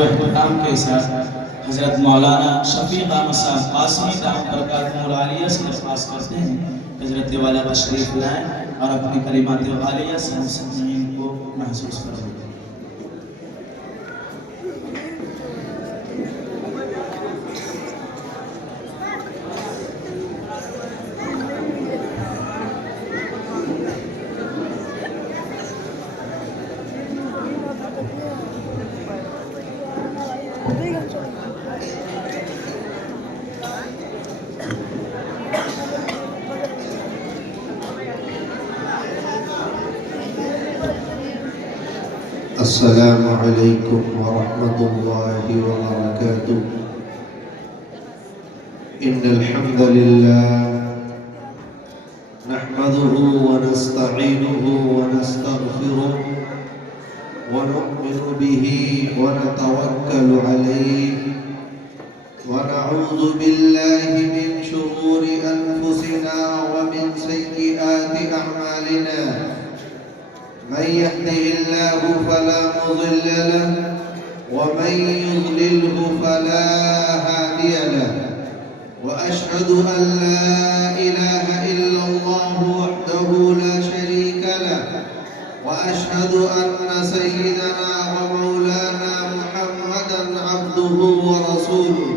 احترام کے ساتھ حضرت مولانا شفیق احمد صاحب قاسمی دامت برکاتہ العالیہ سے درخواست کرتے ہیں حضرت والا تشریف لائیں اور اپنی کلمات غالیہ سے ہم سامعین کو محسوس کروائیں۔ السلام علیکم ورحمۃ اللہ وبرکاتہ۔ ان الحمد للہ نحمده ونستعینه ونستغفره ونؤمن به ونتوکل علیہ ونعوذ باللہ من شرور انفسنا ومن سیئات اعمالنا، من يهده الله فلا مضل له ومن يضلله فلا هادي له، وأشهد أن لا إله إلا الله وحده لا شريك له، وأشهد أن سيدنا ومولانا محمدا عبده ورسوله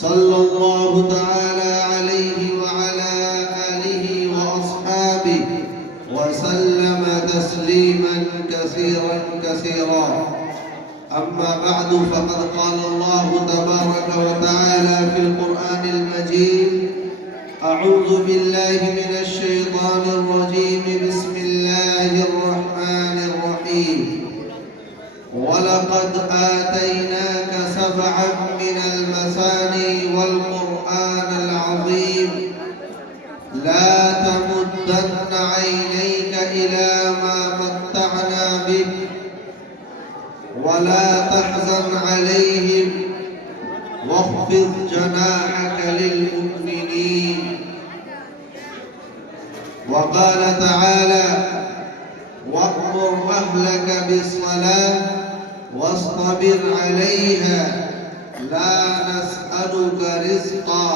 صلى الله تعالى عليه وعلى آله وأصحابه وسلم تسليما كثيرا كثيرا، أما بعد فقد قال الله تبارك وتعالى في القرآن المجيد: أعوذ بالله من الشيطان الرجيم، بسم الله الرحمن الرحيم، ولقد آتيناك 7 من المثاني والقرآن العظيم، لا تمدن عينيك إلى ما متعنا به ولا تحزن عليهم واخفض جناحك للمؤمنين، وقال تعالى: وأمر أهلك بالصلاة واصطبر عليها لا نسألك رزقا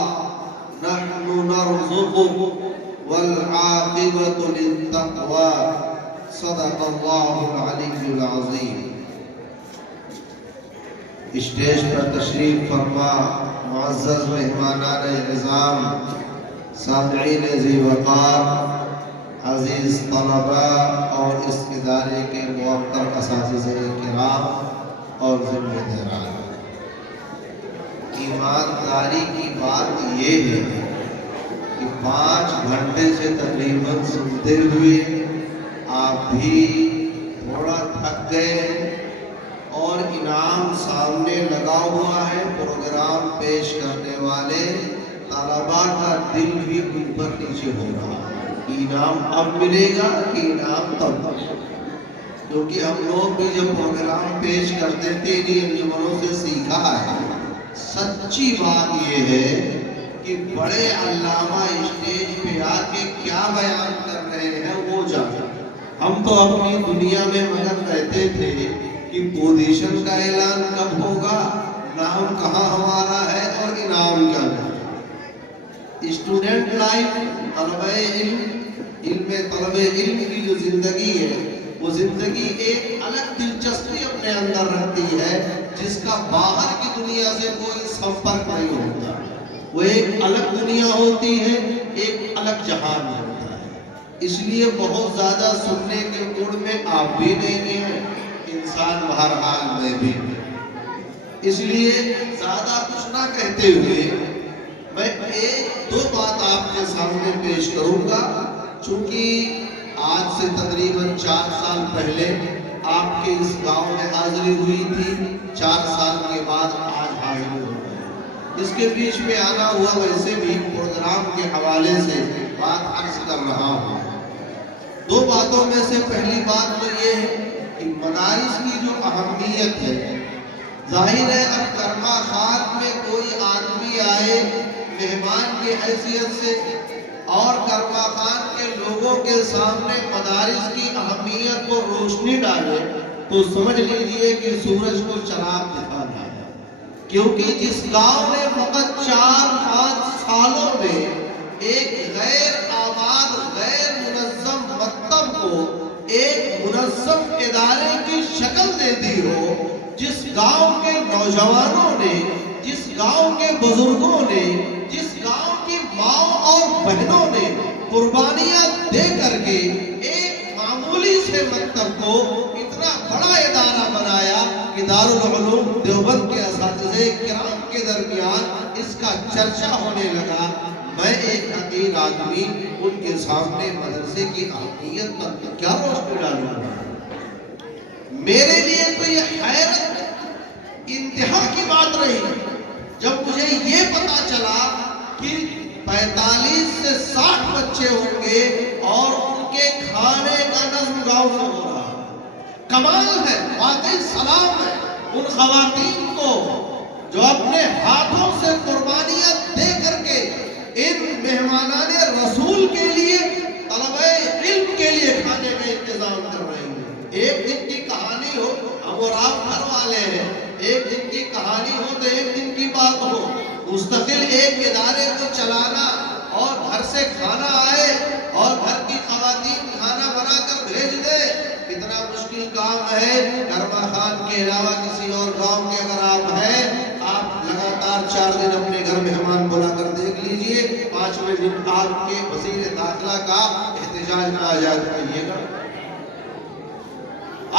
نحن نرزقك والعاقبة للتقوى، صدق اللہ العلی العظیم۔ اسٹیج پر تشریف فرما معزز مہمانان اعظام، سامعین ذی وقار، عزیز طلباء اور اس ادارے کے معطر اساتذہ کرام اور ذمہ داران، ایمانداری کی بات یہ ہے کہ 5 گھنٹے سے تقریباً سنتے ہوئے آپ بھی تھوڑا تھک گئے اور انعام سامنے لگا ہوا ہے، پروگرام پیش کرنے والے طلباء کا دل بھی اوپر نیچے ہو رہا ہے، انعام اب ملے گا کہ انعام تب، کیونکہ ہم لوگ بھی جب پروگرام پیش کرتے تھے انہیں انجمنوں سے سیکھا ہے۔ سچی بات یہ ہے کہ بڑے علامہ اسٹیج پہ آ کے کیا بیان کر رہے ہیں وہ جانے۔ ہم تو اپنی دنیا میں مگن رہتے تھے کہ پوزیشن کا اعلان کب ہوگا، نام کہاں ہمارا ہے اور انعام کیا ہے۔ اسٹوڈنٹ لائف، طلبہ طلب علم کی جو زندگی ہے وہ زندگی ایک الگ دلچسپی اپنے اندر رکھتی ہے جس کا باہر کی دنیا سے کوئی سمپرک نہیں ہوتا، وہ ایک الگ دنیا ہوتی ہے، ایک الگ جہان ہوتا ہے۔ اس لیے بہت زیادہ سننے کے موڈ میں آپ بھی نہیں ہیں، انسان بہر حال میں بھی، اس لیے زیادہ کچھ نہ کہتے ہوئے میں 1-2 بات آپ کے سامنے پیش کروں گا، چونکہ آج سے تقریباً 4 سال پہلے آپ کے اس گاؤں میں حاضری ہوئی تھی، 4 سال کے بعد آج حاضری ہو گئی۔ اس کے بیچ میں آنا ہوا، ویسے بھی پروگرام کے حوالے سے بات عرض کر رہا ہوں۔ 2 باتوں میں سے پہلی بات تو یہ ہے کہ مدارس کی جو اہمیت ہے، ظاہر ہے اب کرما خان میں کوئی آدمی آئے مہمان کی حیثیت سے اور کرما خان کے لوگوں کے سامنے مدارس کی اہمیت کو روشنی ڈالے تو سمجھ لیجئے کہ سورج کو چراغ کیونکہ جس گاؤں نے فقط 4-5 سالوں میں ایک غیر آباد غیر منظم مکتب کو ایک منظم ادارے کی شکل دے دی ہو، جس گاؤں کے نوجوانوں نے، جس گاؤں کے بزرگوں نے، جس گاؤں کی ماں اور بہنوں نے قربانیاں دے کر کے ایک معمولی سے مکتب کو اتنا بڑا ادارہ بنایا کہ دارالعلوم دیوبند کے اساتذہ کرام کے درمیان اس کا چرچا ہونے لگا، میں ایک حقیر آدمی ان کے سامنے مدرسے کی اہمیت پر کیا روشنی ڈالوں گا؟ میرے لیے تو یہ حیرت انتہا کی بات رہی جب مجھے یہ پتا چلا کہ 45 سے 60 بچے ہوں گے اور ان کے کھانے کا نظم گاؤں سے ہو رہا ہے۔ کمال ہے، واقعی سلام ہے ان خواتین کو جو اپنے ہاتھوں سے قربانیاں دے کر کے ان مہمانان رسول کے لیے، طلبہ علم کے لیے کھانے کا انتظام کر رہے ہیں۔ ایک دن کی کہانی ہو، ہم اور آپ گھر والے ہیں، ایک دن کی کہانی ہو تو ایک دن کی بات ہو، مستقل ایک ادارے کو چلانا اور گھر سے کھانا آئے اور گھر کی خواتین کھانا بنا کر بھیج دے، کتنا مشکل کام ہے۔ کرما خان کے علاوہ کسی اور گاؤں کے اگر آپ ہیں، آپ لگاتار 4 دن اپنے گھر مہمان بلا کر دیکھ لیجئے، 5ویں دن آپ کے وزیر داخلہ کا احتجاج کا آجاد کریے گا۔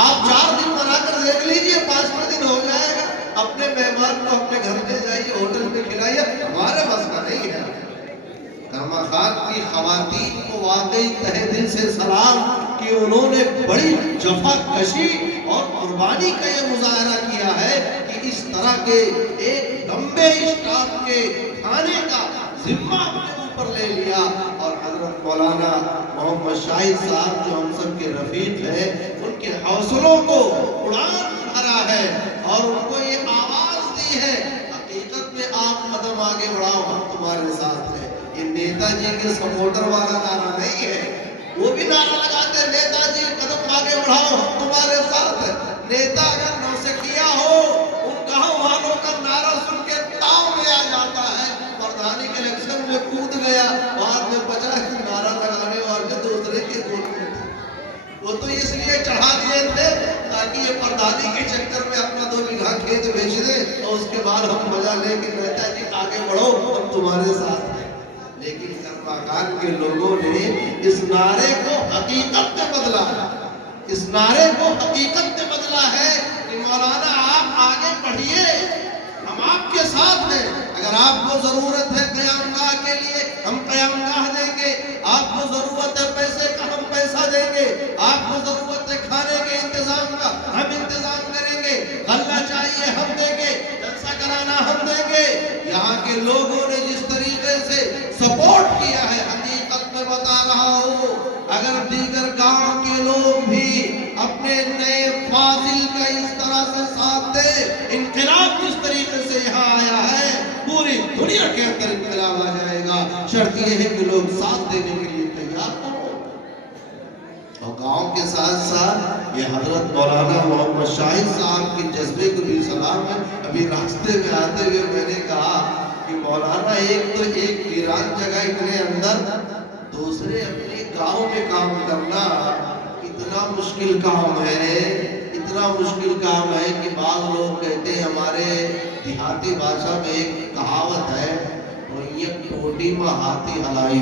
آپ 4 دن بنا کر دیکھ لیجئے، 5ویں دن ہو جائے گا، اپنے مہمان کو اپنے گھر میں جائیے، ہوٹل میں کھلائیے، ہمارے بس کا نہیں ہے۔ کرما خان کی خواتین کو واقعی تہہ دل سے سلام کہ انہوں نے بڑی جفا کشی اور قربانی کا یہ مظاہرہ کیا ہے کہ اس طرح کے ایک لمبے اسٹاف کے کھانے کا ذمہ اپنے اوپر لے لیا، اور حضرت مولانا محمد شاہد صاحب جو ہم سب کے رفیق ہیں، ان کے حوصلوں کو اڑان بھرا ہے اور ان کو یہ آواز دی ہے، حقیقت میں آپ قدم آگے بڑھاؤ، ہم تمہارے ساتھ ہیں۔ یہ نیتا جی کے سپورٹر والا نعرہ نہیں ہے، وہ بھی نعرہ لگاتے ہیں نیتا جی قدم آگے بڑھاؤ ہم تمہارے ساتھ ہیں۔ نیتا اگر نوسکھیا ہو، ان گاؤں والوں کا نعرہ سن کے تاؤ میں آ جاتا ہے، پردھانی کے الیکشن میں کود گیا، بعد میں بچا کہ نعرہ لگانے والے دوسرے کے گول میں تھے، وہ تو اس لیے چڑھا دیے تھے تاکہ یہ پردھانی کے چکر میں اپنا 2 بیگھہ کھیت بیچ دے اور اس کے بعد ہم مزہ لے کے نیتا جی آگے بڑھو ہم تمہارے ساتھ ہیں۔ لیکن کرما خان کے لوگوں نے اس نعرے کو حقیقت میں بدلا ہے، اس نعرے کو حقیقت میں بدلا ہے کہ مولانا آپ آگے بڑھیے، ہم آپ کے ساتھ ہیں، اگر آپ کو ضرورت ہے قیام گاہ کے لیے ہم قیام گاہ دیں گے، آپ کو ضرورت ہے پیسے کا ہم پیسہ دیں گے، آپ کو ضرورت ہے کھانے کے انتظام کا ہم انتظام کریں گے، غلہ چاہیے ہم دیں گے، جلسہ کرانا ہم دیں گے۔ یہاں کے لوگوں نے جس طریقے سے سپورٹ کیا ہے، حقیقت میں بتا رہا ہوں، اگر دیگر گاؤں کے لوگ بھی اپنے نئے فاضل کا اس طرح سے ساتھ دے، انقلاب جس طریقے سے یہاں آیا ہے پوری دنیا کے اندر انقلاب آ جائے گا، شرط یہ ہے کہ لوگ ساتھ دینے کے لیے تیار ہوں۔ اور گاؤں کے ساتھ ساتھ یہ حضرت مولانا محمد شاہد صاحب کے جذبے کو بھی سلام ہے۔ ابھی راستے میں آتے ہوئے میں نے کہا کہ مولانا ایک تو ایک ویران جگہ اتنے اندر، دوسرے اپنے گاؤں میں کام کرنا اتنا مشکل کام ہے، اتنا مشکل کام ہے کہ بعض لوگ کہتے ہیں، ہمارے دیہاتی بھاشا میں ایک کہاوت ہے، روئیت ٹوٹی میں ہاتھی ہلائی،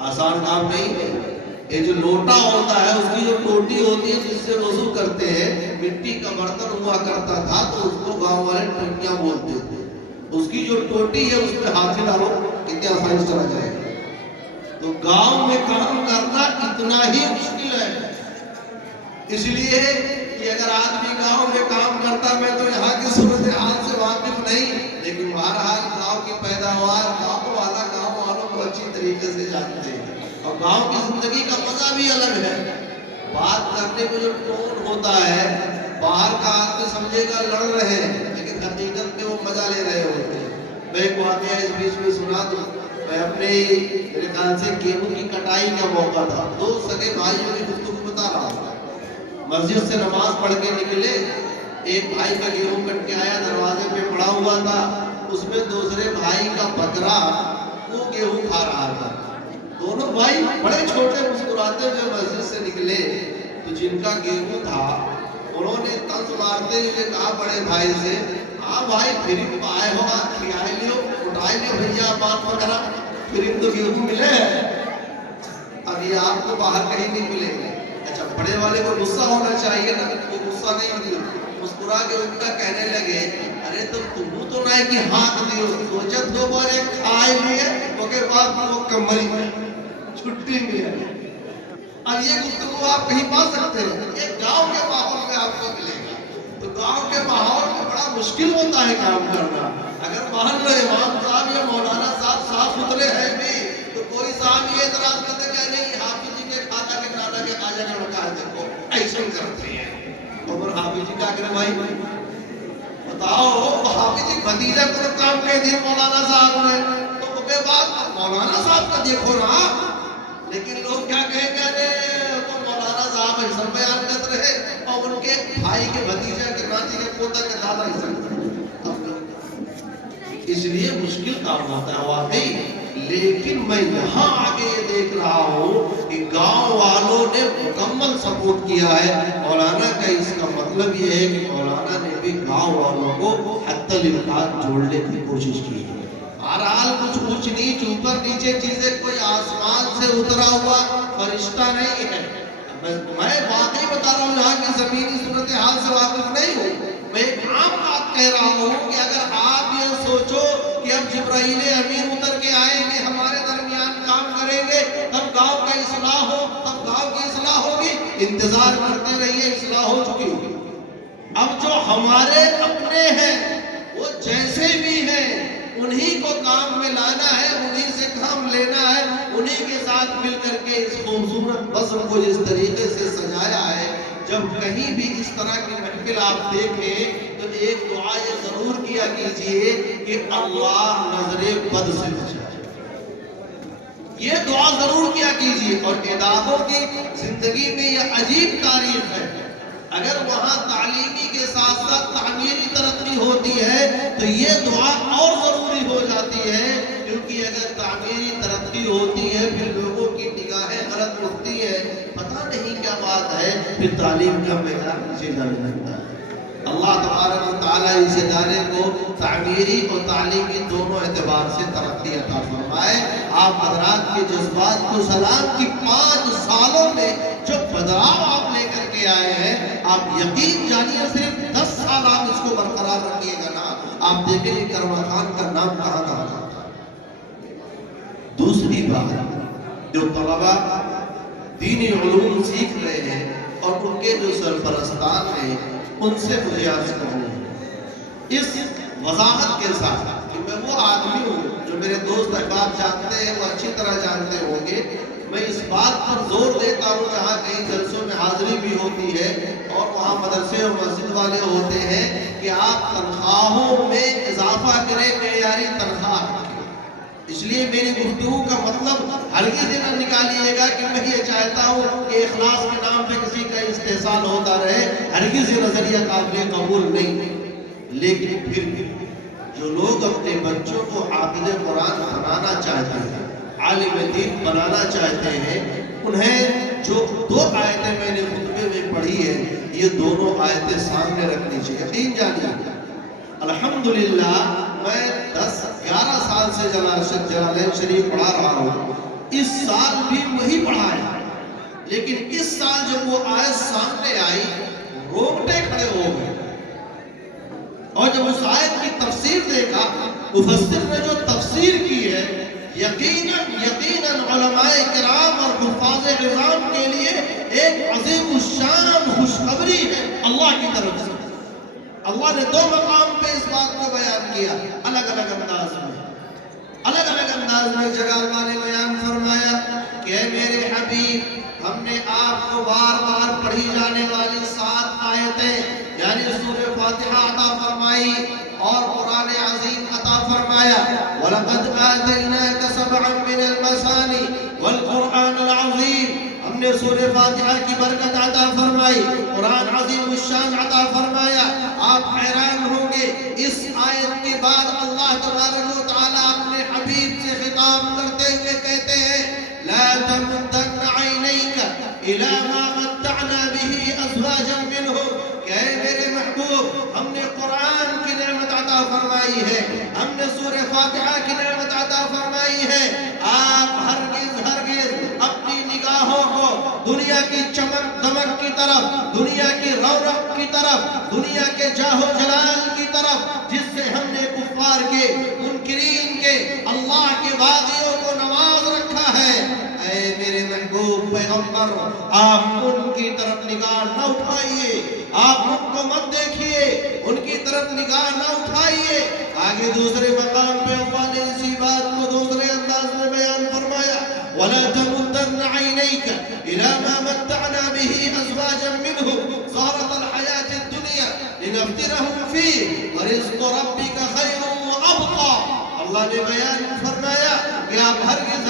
آسان کام نہیں ہے۔ یہ جو لوٹا ہوتا ہے اس کی جو ٹوٹی ہوتی ہے جس سے وضو کرتے ہیں، مٹی کا برتن ہوا کرتا تھا تو اس کو گاؤں والے ٹوٹیاں بولتے تھے، اس کی جو ٹوٹی ہے اس پہ ہاتھ ڈالو کتنے آسانی سے چلا جائے گا۔ تو گاؤں میں کام کرنا اتنا ہی مشکل ہے، اس لیے کہ اگر آدمی گاؤں میں کام کرتا، میں تو یہاں کی صورتحال سے واقف نہیں، لیکن بہرحال گاؤں کی پیداوار گاؤں والا گاؤں والوں کو اچھی طریقے سے جانتے ہیں، اور گاؤں کی زندگی کا مزہ بھی الگ ہے۔ بات کرنے میں جو ٹون ہوتا ہے، باہر کا آدمی سمجھے گا لڑ رہے ہیں، لیکن حقیقت میں وہ مزہ لے رہے ہوتے ہیں۔ میں ایک واقعہ اس بیچ میں سنا دوں، میں اپنے میرے خیال سے گیہوں کی کٹائی کا موقع تھا، 2 سگے بھائیوں کی گفتگو بتا رہا تھا، مسجد سے نماز پڑھ کے نکلے ایک بھائی کا گیہوں کٹ کے آیا، دروازے پہ پڑا ہوا تھا، اس میں دوسرے بھائی کا بکرا وہ گیہوں کھا رہا تھا۔ دونوں بھائی بڑے چھوٹے مسکراتے ہوئے مسجد سے نکلے، تو جن کا گیہوں تھا انہوں نے طنز مارتے ہوئے کہا بڑے بھائی سے، ہاں بھائی پھر آئے ہو، کھلائے لیو، اٹھائے لیو بھیا بات وغیرہ، پھر تو گیہوں ملے ہیں، اب یہ آپ کو باہر کہیں نہیں ملیں گے۔ اچھا بڑے والے کو غصہ ہونا چاہیے نا، وہ غصہ نہیں ہوا، مسکرا کے الٹا کہنے لگے، ارے تم تو نہ کہ ہاتھ دیو، سوچت دو بار ایک کھائے لیے وہ کے بعد وہ کمری میں چھٹی میں ہے۔ اب یہ گفتگو آپ کہیں پا سکتے ہیں، ایک گاؤں کے ماحول میں آپ کو ملے گا۔ تو گاؤں کے ماحول میں بڑا مشکل ہوتا ہے کام کرنا۔ اگر محلہ امام صاحب یا مولانا صاحب صاف ستھرے ہیں بھی تو کوئی صاحب یہ اعتراض کرتے کہ نہیں حافظ جی کے کھاتا کے کھانا کے خواجہ کا لڑکا ہے، دیکھو ایسے کرتے ہیں۔ اور حافظ جی کیا کرے بھائی بتاؤ، حافظ جی بھتیجا کو کام کہہ دیا مولانا صاحب نے، تو اس کے بعد مولانا صاحب کا دیکھو نا، لیکن لوگ کیا کہیں گے تو مولانا صاحب ایسا بیان کرتے رہے اور ان کے بھائی کے بھتیجا کے ناتی کے پوتا کے دادا ایسا کرتے رہے۔ اس لیے مشکل کام ہوتا ہے واقعی، لیکن میں یہاں آگے یہ دیکھ رہا ہوں کہ گاؤں والوں نے مکمل سپورٹ کیا ہے مولانا کا۔ اس کا مطلب یہ ہے کہ مولانا نے بھی گاؤں والوں کو حتی الامکان جوڑنے کی کوشش کی ہے۔ بہرحال کچھ اونچ نیچ اوپر نیچے چیزیں کوئی آسمان سے اترا ہوا فرشتہ نہیں ہے۔ میں واقعی بتا رہا ہوں، یہاں کی زمینی صورتحال سے واقف نہیں ہوں، میں ایک عام بات کہہ رہا ہوں کہ اگر آپ یہ سوچو کہ اب جبرائیل امین اتر کے آئیں گے ہمارے درمیان کام کریں گے تب گاؤں کا اصلاح ہو، تب گاؤں کی اصلاح ہوگی، انتظار کرتے رہیے، اصلاح ہو چکی ہوگی۔ اب جو ہمارے اپنے ہیں وہ جیسے بھی ہیں انہی کو کام میں لانا ہے، انہی سے کام لینا ہے، انہی کے ساتھ مل کر کے اس خوبصورت بزم کو جس طریقے سے سجایا ہے۔ جب کہیں بھی اس طرح کی محفل آپ دیکھیں تو ایک دعا یہ ضرور کیا کیجئے کہ اللہ نظر بد سے بچائے، یہ دعا ضرور کیا کیجئے۔ اور اداروں کی زندگی میں یہ عجیب تاریخ ہے، اگر وہاں تعلیمی کے ساتھ ساتھ تعمیری ترقی ہوتی ہے تو یہ دعا اور ضروری ہو جاتی ہے، کیونکہ اگر تعمیری ترقی ہوتی ہے پھر لوگوں کی نگاہیں غلط اٹھتی ہے، پتہ نہیں کیا بات ہے، پھر تعلیم کا میدان نیچے جانے لگتا ہے۔ اللہ تبارک و تعالیٰ اس ادارے کو تعمیری اور تعلیمی دونوں اعتبار سے ترقی عطا فرمائے۔ آپ حضرات کے جذبات کو سلام کی 5 سالوں میں جو بدلاؤ آپ لے کر کے آئے ہیں، آپ یقین جانیے صرف 10 سال آپ اس کو برقرار رکھیے گا نا، آپ دیکھیں گے کرما خان کا نام کہاں کہاں جاتا ہے۔ دوسری بات، جو طلبہ دینی علوم سیکھ رہے ہیں اور ان کے جو سرپرستان ہیں ان سے مجھے عرض کرنی ہے اس وضاحت کے ساتھ کہ میں وہ آدمی ہوں جو میرے دوست احباب جانتے ہیں، وہ اچھی طرح جانتے ہوں گے، میں اس بات پر زور دیتا ہوں جہاں کئی جلسوں میں حاضری بھی ہوتی ہے اور وہاں مدرسے اور مسجد والے ہوتے ہیں کہ آپ تنخواہوں میں اضافہ کریں، معیاری تنخواہ رکھیں۔ اس لیے میری گفتگو کا مطلب ہرگز نہ نکالیے گا کہ میں یہ چاہتا ہوں کہ اخلاص کے نام پہ کسی کا استحسان ہوتا رہے، ہرگز یہ نظریہ قابل قبول نہیں۔ لیکن پھر بھی جو لوگ اپنے بچوں کو حافظ قرآن بنانا چاہتے ہیں، عالم دین بنانا چاہتے ہیں، انہیں جو 2 آیتیں میں نے خطبے میں پڑھی ہے یہ دونوں آیتیں سامنے رکھنی چاہیے۔ یقین جانیے الحمدللہ میں 10-11 سال سے جلالین شریف پڑھا رہا ہوں، اس سال بھی وہی پڑھا ہے، لیکن اس سال جب وہ آیت سامنے آئی روکٹے کھڑے ہو گئے، اور جب اس آیت کی تفسیر دیکھا مفسر نے جو تفسیر کی ہے، یقیناً علماء کرام اور حفاظ عظام کے لیے ایک عظیم الشان خوشخبری ہے اللہ کی طرف سے۔ اللہ نے 2 مقام پہ اس بات کو بیان کیا، الگ الگ انداز میں جگہ اللہ نے بیان فرمایا کہ اے میرے حبیب، ہم نے آپ کو بار بار پڑھی جانے والی 7 آیتیں یعنی سورہ فاتحہ عطا فرمائی اور قرآن عظیم عطا فرمایا۔ وَلَقَدْ آتَيْنَاكَ 7 مِنَ الْمَثَانِي وَالْقُرْآنَ الْعَظِيمِ، ہم نے سورہ فاتحہ کی برکت عطا فرمائی، قرآن عظیم الشان عطا فرمایا۔ آپ حیران ہوں گے، اس آیت کے بعد اللہ تبارک و تعالیٰ اپنے حبیب سے خطاب کرتے ہوئے کہتے ہیں لا تمدن عینیک الی ما متعنا به ازواجا منهم، کہ اے میرے محبوب، ہم نے قرآن کی نعمت عطا فرمائی ہے، ہم نے سورہ فاتحہ کی نعمت عطا فرمائی ہے، آپ ہرگز اپنی نگاہوں کو دنیا کی چمک دمک کی طرف، دنیا کی رونق کی طرف، دنیا کے جاہ و جلال کی طرف جس سے ہم نے کفار کے، منکرین کے، اللہ کے باغیوں کو نواز رکھا ہے، اے میرے محبوب پیغمبر، آپ ان کی طرف نگاہ نہ اٹھائیے، آپ ان کو مت دیکھیے، ان کی طرف نگاہ نہ اٹھائیے۔ آگے دوسرے مقام پہ اللہ نے اسی بات کو دوسرے انداز میں بیان فرمایا وَلَا تَمُدَّنَّ عَيْنَيْكَ إِلَى مَا مَتَّعْنَا بِهِ أَزْوَاجًا مِّنْهُمْ زَهْرَةَ الْحَيَاةِ الدُّنْيَا لِنَفْتِنَهُمْ فِيهِ وَرِزْقُ رَبِّكَ خَيْرٌ وَأَبْقَىٰ۔ اللہ نے بیان فرمایا کہ آپ ہرگز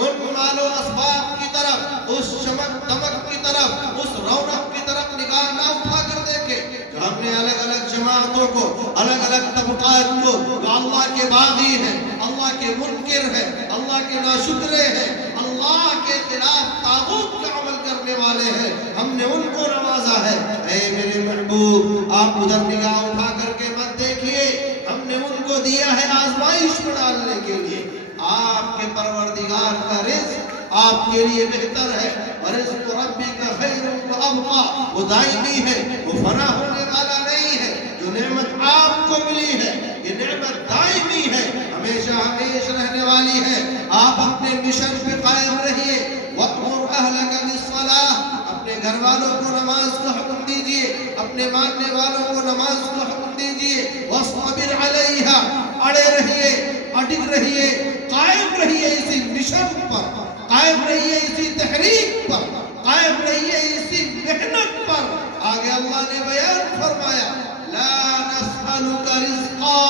ان مال و اسباب کی طرف، اس چمک دمک کی طرف، اس رونق کی طرف نگاہ نہ اٹھا کر دیکھیں جو ہم نے الگ الگ جماعتوں کو، الگ الگ طبقات کو، جو اللہ کے باغی ہیں، اللہ کے منکر ہیں، اللہ کے ناشکرے ہیں، اللہ کے خلاف طاغوت کا عمل کرنے والے ہیں، ہم نے ان کو نوازا ہے۔ اے میرے محبوب، آپ ادھر نگاہ اٹھا کر کے مت دیکھیے، ہم نے ان کو دیا ہے آزمائش میں ڈالنے کے لیے۔ آپ کے پروردگار کا رزق آپ کے لیے بہتر ہے، ورزق ربک خیر وابقیٰ، وہ دائمی ہے، وہ فنا ہونے والا نہیں ہے۔ جو نعمت آپ کو ملی ہے یہ نعمت دائمی ہے، ہمیشہ ہمیشہ رہنے والی ہے۔ آپ اپنے مشن پہ قائم رہیے۔ وَأْمُرْ أَهْلَكَ بِالصَّلَاةِ، اپنے گھر والوں کو نماز کا حکم دیجئے، اپنے ماننے والوں کو نماز کا حکم دیجئے۔ وَاصْطَبِرْ عَلَيْهَا، اڑے رہیے، اٹک رہیے، قائم رہیے اسی مشن پر، قائم رہیے اسی تحریک پر، قائم رہیے اسی محنت پر۔ آگے اللہ نے بیان فرمایا لا نسألک رزقا،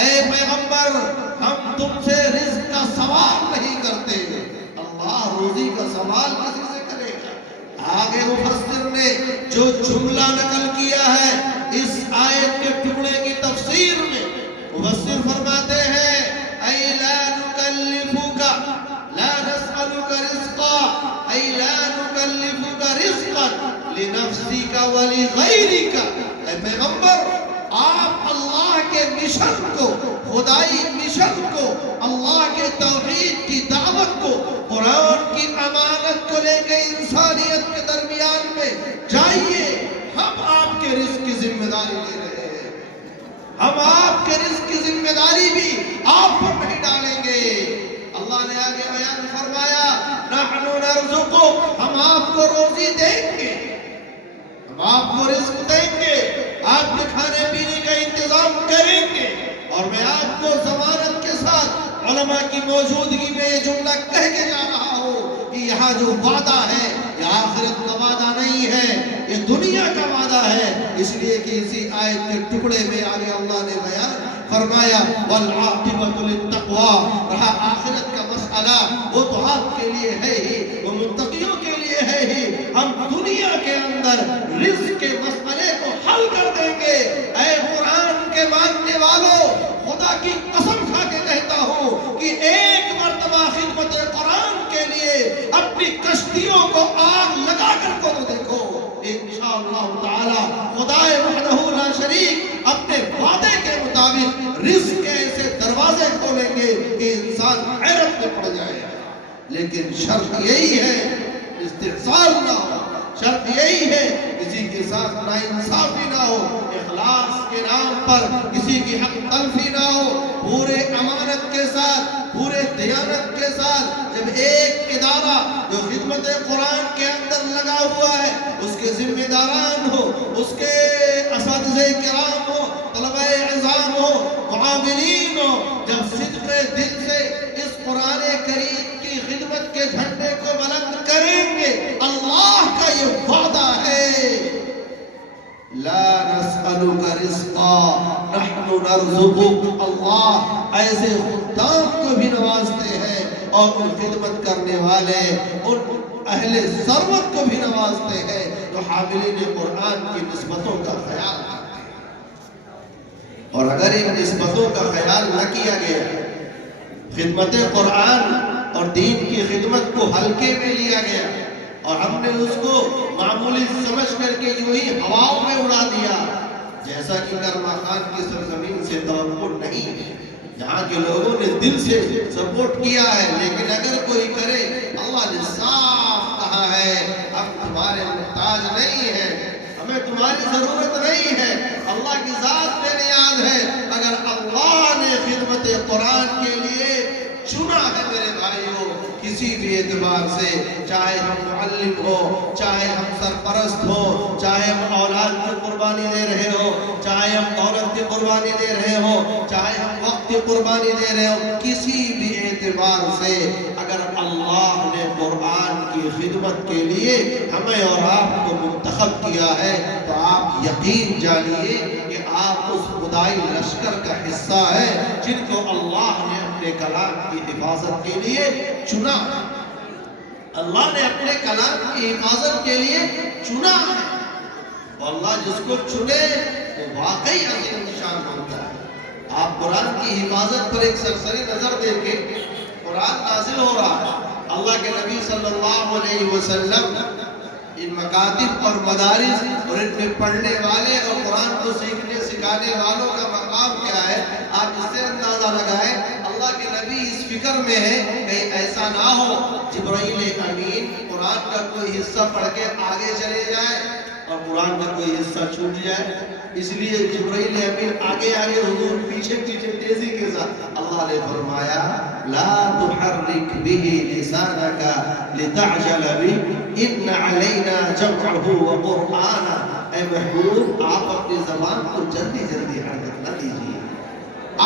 اے پیغمبر ہم تم سے رزق کا سوال نہیں کرتے، اللہ روزی کا سوال کسی سے کرے گا۔ آگے مفسر نے جو جملہ نقل کیا ہے اس آیت کے ٹکڑے کی تفسیر میں، مفسر فرماتے ہیں اَيْ لَا نُكَلِّفُكَ لَا نَسْأَلُكَ رِزْقًا اَيْ لَا نُكَلِّفُكَ رِزْقًا لِنَفْسِكَ وَلِغَيْرِكَ۔ اے پیغمبر، آپ اللہ کے مشن کو، خدائی مشن کو، اللہ کے توحید کی دعوت کو، قرآن کی امانت کو لے کے انسانیت کے درمیان میں جائیے۔ ہم آپ کے رزق کی ذمہ داری لے رہے ہیں، ہم آپ کے رزق کی ذمہ داری بھی آپ پر نہیں ڈالیں گے۔ اللہ نے آگے بیان فرمایا نحن نرزقک، ہم آپ کو روزی دیں گے، ہم آپ کو رزق دیں گے، آپ کے کھانے پینے کا انتظام کریں گے۔ اور میں آپ کو ضمانت کے ساتھ علماء کی موجودگی میں یہ جملہ کہہ کے جا رہا ہوں کہ یہاں جو وعدہ ہے یہ آخرت کا وعدہ نہیں ہے، یہ دنیا کا وعدہ ہے۔ اس لیے کہ اسی آیت کے ٹکڑے میں آگے اللہ نے بیان فرمایا والعاقبۃ للتقویٰ، رہا آخرت کا مسئلہ وہ تو آپ کے لیے ہے ہی، وہ متقیوں کے لیے ہے ہی۔ ہم دنیا کے اندر رزق کے مسئلے کو حل کر دیں گے۔ اے قرآن کے ماننے والوں، خدا کی قسم کھا کے کہتا ہوں کہ ایک مرتبہ خدمت قرآن کے لیے اپنی کشتیوں کو آگ لگا کر کو تو دیکھو، انشاءاللہ تعالی خدائے وحدہ لا شریک اپنے وعدے کے مطابق رزق کے ایسے دروازے کھولیں گے کہ انسان حیرت میں پڑ جائے گا۔ لیکن شرط یہی ہے استحصال نہ ہو، شرط یہی ہے کسی کے ساتھ ناانصافی نہ ہو، اخلاص کے نام پر کسی کی حق تلفی نہ ہو، پورے امانت کے ساتھ، پورے دیانت کے ساتھ۔ جب ایک ادارہ جو خدمت قرآن کے اندر لگا ہوا ہے اس کے ذمہ داران ہو، اس کے اساتذہ کرام ہو، طلبہ اعزام ہو، معاملین ہو، جب صدق دل سے اس قرآن کریم کی خدمت کے جھنڈے کو بلند کریں گے، اللہ کا یہ وعدہ ہے لا نسألک رزقا نحن نرزقک۔ اللہ ایسے خدام کو بھی نوازتے ہیں اور ان خدمت کرنے والے، ان اہل ثروت کو بھی نوازتے ہیں جو حاملین قرآن کی نسبتوں کا خیال کرتے ہیں۔ اور اگر ان نسبتوں کا خیال نہ کیا گیا، خدمت قرآن اور دین کی خدمت کو ہلکے میں لیا گیا اور ہم نے اس کو معمولی سمجھ کر کے یوں ہی ہواؤں میں اڑا دیا، جیسا کہ کرما خان کی سرزمین سے توقع نہیں ہے، جہاں کے لوگوں نے دل سے سپورٹ کیا ہے، لیکن اگر کوئی کرے، اللہ نے صاف کہا ہے ہم تمہارے محتاج نہیں ہیں، ہمیں تمہاری ضرورت نہیں ہے، اللہ کی ذات بے نیاز ہے۔ اگر اللہ نے خدمت قرآن کے لیے چنا ہے میرے بھائیوں، کسی بھی اعتبار سے، چاہے ہم معلم ہو، چاہے ہم سرپرست ہو، چاہے ہم اولاد کی قربانی دے رہے ہو، چاہے ہم دولت کی قربانی دے رہے ہو، چاہے ہم وقت کی قربانی دے رہے ہو، کسی بھی اعتبار سے اگر اللہ نے قرآن کی خدمت کے لیے ہمیں اور آپ کو منتخب کیا ہے تو آپ یقین جانیے کہ آپ اس خدائی لشکر کا حصہ ہے جن کو اللہ نے اپنے کلام کی حفاظت کے لیے چنا ہے۔ اللہ نے اپنے کلام کی حفاظت کے لیے چنا ہے، اور اللہ جس کو چنے وہ واقعی عظیم شان ہوتا ہے۔ آپ قرآن کی حفاظت پر ایک سرسری نظر دیکھیں، قرآن نازل ہو رہا ہے، اللہ کے نبی صلی اللہ علیہ وسلم ان مکاتب اور مدارس اور ان میں پڑھنے والے اور قرآن کو سیکھنے سکھانے والوں کا مقام کیا ہے، آپ اس سے اندازہ لگائیں۔ اللہ کے نبی اس فکر میں ہے کہیں ایسا نہ ہو جبرائیل امین قرآن کا کوئی حصہ پڑھ کے آگے چلے جائے اور قرآن کا کوئی حصہ چھوٹ جائے، اس لیے جبرائیل امین آگے آگے، حضور پیچھے پیچھے تیزی کے ساتھ۔ اللہ نے فرمایا لا تحرک به لسانك لتعجل به ان علینا جمعه وقرآنا۔ اے محبوب آپ اپنی زبان کو جلدی جلدی حرکت نہ دیجیے،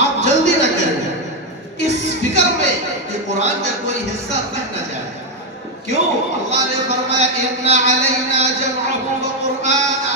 آپ جلدی نہ کریں اس فکر میں کہ قرآن کا کوئی حصہ رہ نہ جائے۔ کیوں؟ اللہ نے فرمایا ان علینا جمعه وقرآنا۔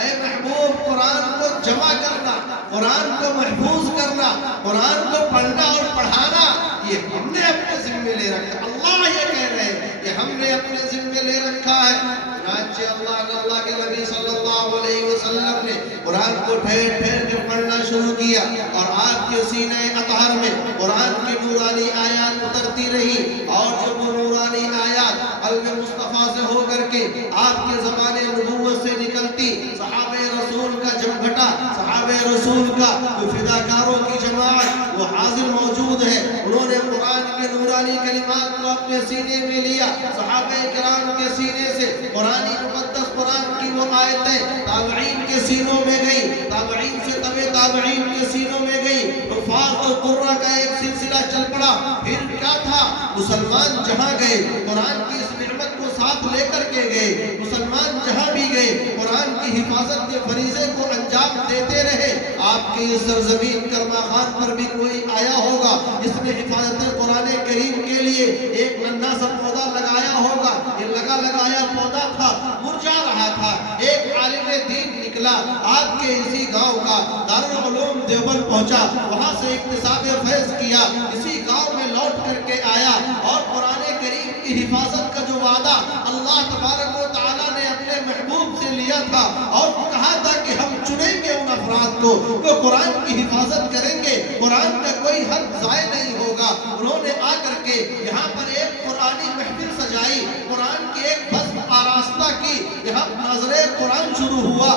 اے محبوب کہ قرآن کو جمع کرنا، قرآن کو محفوظ کرنا، قرآن کو پڑھنا اور پڑھانا یہ ہم نے اپنے ذمہ لے رکھا۔ اللہ یہ کہہ رہے ہیں کہ ہم نے اپنے ذمہ لے رکھا ہے۔ چنانچہ اللہ کے نبی صلی اللہ علیہ وسلم نے قرآن کو ٹھہر ٹھہر کے پڑھنا شروع کیا اور آپ کے سینہ اطہر میں قرآن کی نورانی آیات اترتی رہی، اور جب وہ نورانی آیات قلب مصطفیٰ سے ہو کر کے آپ کے زمانے نبوت سے نکلتی، صحابہ رسول کا جمگھٹا، صحابہ رسول کا فداکاروں کی جماعت وہ حاضر موجود ہے، انہوں نے قرآن کے نورانی کلمات کو اپنے سینے میں لیا، صحابہ کرام کے سینے سے قرآنی مقدس قرآن کی وہ آیتیں تابعین کے سینوں میں گئی، تابعین سے تبع تابعین کے سینوں میں گئی، حفاظ اور قرہ کا ایک سلسلہ چل پڑا۔ پھر کیا تھا؟ مسلمان جہاں گئے قرآن کی اس نعمت کو ساتھ لے کر کے گئے، مسلمان جہاں بھی گئے قرآن کی حفاظت کے فریضے کو انجام دیتے رہے۔ آپ کی اس سرزمین کرما خان پر بھی کوئی آیا ہوگا جس نے حفاظت قرآن کریم کے لیے ایک ننھا سا پودا لگایا ہوگا، یہ لگایا پودا تھا، مرجھا رہا تھا، ایک عالم دین نکلا آپ کے اسی گاؤں کا، دارالعلوم دیوبند پہنچا، وہاں سے اکتساب فیض کیا، اسی گاؤں میں لوٹ کر کے آیا اور قرآن کریم کی حفاظت کا جو وعدہ اللہ تبارک و تعالیٰ نے اپنے محبوب سے لیا تھا اور کہا تھا کہ ہم چنیں گے ان افراد کو جو قرآن کی حفاظت کریں گے، قرآن کا کوئی حق ضائع نہیں ہوگا، انہوں نے آ کر کے یہاں پر ایک قرآنی محفل سجائی، قرآن کی ایک بزم آراستہ کی، یہاں ناظرِ قرآن شروع ہوا،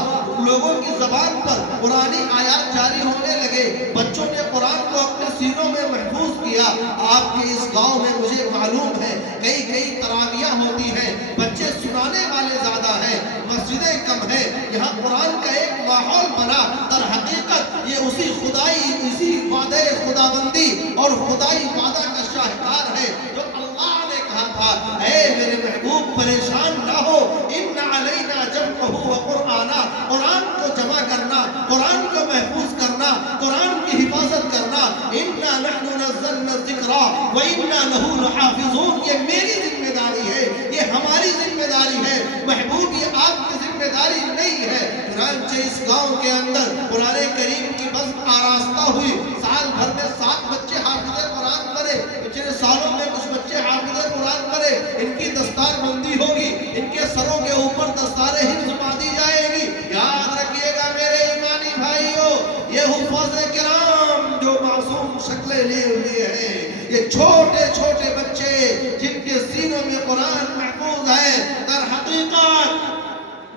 لوگوں کی زبان پر قرآنی آیات جاری ہونے لگے، بچوں نے قرآن کو اپنے سینوں میں محفوظ کیا۔ آپ کے اس گاؤں میں مجھے معلوم ہے کئی تراویحیں ہوتی ہیں، بچے سنانے والے زیادہ ہیں، مسجدیں کم ہیں، یہاں قرآن کا ایک ماحول بنا۔ در حقیقت یہ اسی خدائی، اسی وعدے خداوندی اور خدائی وعدہ کا شاہکار ہے جو اللہ نے کہا تھا اے میرے محبوب پریشان نہ ہو، ان علینا جمعہ وقرآنا، قرآن کو جمع کرنا، قرآن کو محفوظ کرنا، قرآن کی حفاظت کرنا، انا نحن نزلنا الذکر وانا لہ لحافظون، یہ میری ذمہ داری ہے، یہ ہماری ذمہ داری ہے محبوب، یہ آپ کی ذمہ داری نہیں ہے۔ چنانچہ اس گاؤں کے اندر قرآن کریم کی بزم آراستہ ہوئی، سال بھر میں 7 بچے حافظ قرآن بنے، پچھلے سالوں میں کچھ بچے حافظ قرآن بنے، ان کی دستار بندی یہ حفاظ کرام جو معصوم شکلیں لیے ہوئے ہیں، یہ چھوٹے چھوٹے بچے جن کے سینوں میں قرآن محفوظ ہے،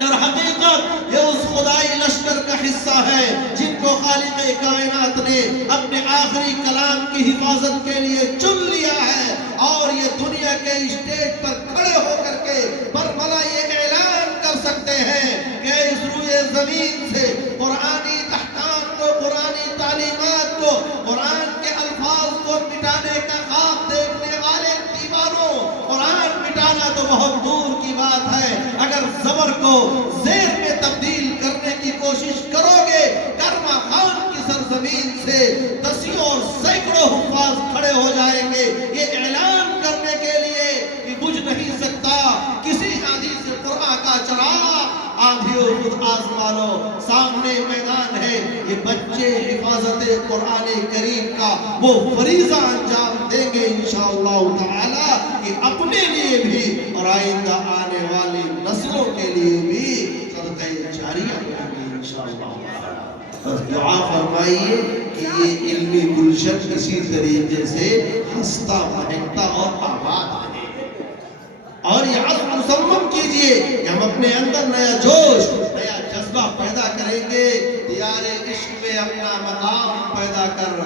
در حقیقت یہ اس خدائی لشکر کا حصہ ہے جن کو خالق کائنات نے اپنے آخری کلام کی حفاظت کے لیے چن لیا ہے، اور یہ دنیا کے اسٹیج پر کھڑے ہو کر کے برملا یہ اعلان کر سکتے ہیں کہ اس روئے زمین سے قرآنی احکام کو، قرآنی تعلیمات کو، قرآن کے الفاظ کو مٹانے کا خواب دیکھنے والے دیوانوں، قرآن مٹانا تو بہت دور کی بات ہے، اگر زبر کو زیر میں تبدیل کرنے کی کوشش کرو گے، کرما خان کی سرزمین سے دسیوں اور سینکڑوں حفاظ کھڑے ہو جائیں گے یہ اعلان کرنے کے لیے کہ بجھ نہیں سکتا کسی حدیث قرآن کا چراغ، آندھیوں خود آسمانوں سامنے میدان ہے، یہ بچے حفاظت قرآن کریم کا وہ فریضہ انجام دیں گے انشاءاللہ تعالی کہ اپنے لیے بھی اور آئندہ آنے والی نسلوں کے لیے بھی صدقہ جاریہ کریں گے انشاءاللہ۔ بس دعا فرمائیے کہ یہ علمی گلشن اسی طریقے سے ہنستا مہکتا اور آباد رہے، اور یہ عزم مصمم کیجئے کہ ہم اپنے اندر نیا جوش، نیا جذبہ پیدا کریں گے، دیار عشق میں اپنا مقام پیدا کر۔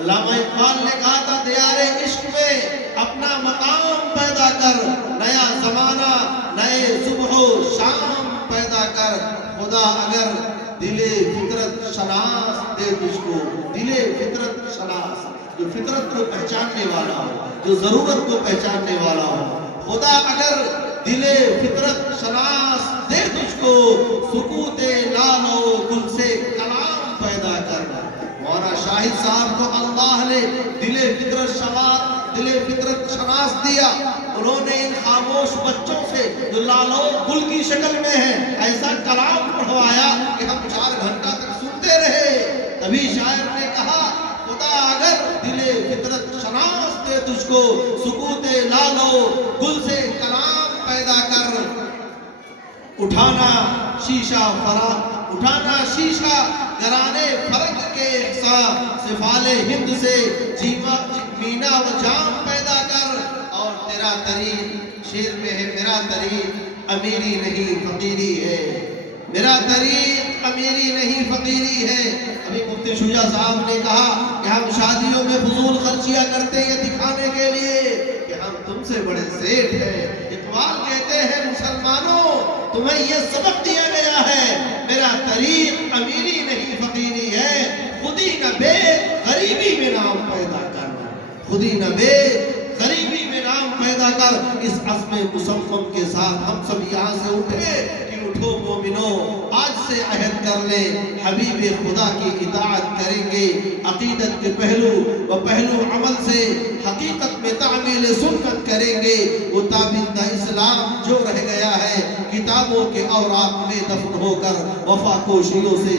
علامہ اقبال نے کہا تھا دیار عشق میں اپنا مقام پیدا کر، نیا زمانہ نئے صبح و شام پیدا کر، خدا اگر دل فطرت شناس دے تجھ کو، دل فطرت شناس جو فطرت کو پہچاننے والا ہو، جو ضرورت کو پہچاننے والا ہو، خدا اگر دل فطرت شناس دے تجھ کو، سکوت لال و گل سے کلام پیدا کر۔ مولانا شاہد صاحب کو اللہ نے دل فطرت شناس دیا، انہوں نے ان خاموش بچوں سے جو لال و گل کی شکل میں ہیں ایسا کلام پڑھوایا کہ ہم 4 گھنٹہ تک سنتے رہے۔ تبھی شاعر نے کہا خدا اگر دل فطرت شناس دے تجھ کو، سکوت لال و گل سے کلام پیدا کر۔ اٹھانا شیشہ گرانے فرق کے احسان، سفال ہند سے مینا و جام پیدا کر، اور تیرا طریق شیر میں ہے میرا طریق امیری نہیں فقیری ہے، میرا طریق امیری نہیں فقیری ہے۔ ابھی مفتی شجاع صاحب نے کہا کہ ہم شادیوں میں فضول خرچیاں کرتے ہیں یہ دکھانے کے لیے کہ ہم تم سے بڑے سیٹھ ہیں۔ اقبال کہتے ہیں مسلمانوں تمہیں یہ سبق دیا گیا ہے، میرا طریق امیری نہیں فقیری ہے، خودی نہ بے غریبی میں نام پیدا کر، خودی نہ بے غریبی میں نام پیدا کر۔ اس عزم مصمم کے ساتھ ہم سب یہاں سے اٹھے کہ اٹھو مومنو، آج سے عہد کر لیں حبیب خدا کی اطاعت کریں گے، عقیدت کے پہلو و پہلو عمل سے حقیقت میں تعمیل سنت کریں گے، وہ تابندہ اسلام جو رہ گیا ہے کتابوں کے اوراق میں دفن ہو کر وفا کوشیوں سے